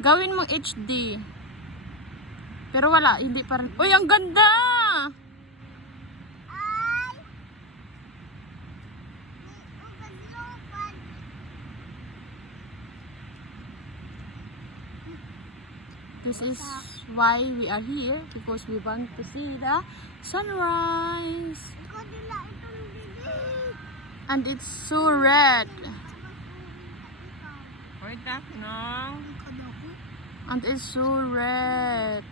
Gawin mong HD. Pero wala, hindi pa rin. Uy, ang ganda! This is why we are here, because we want to see the sunrise. And it's so red. And it's so red.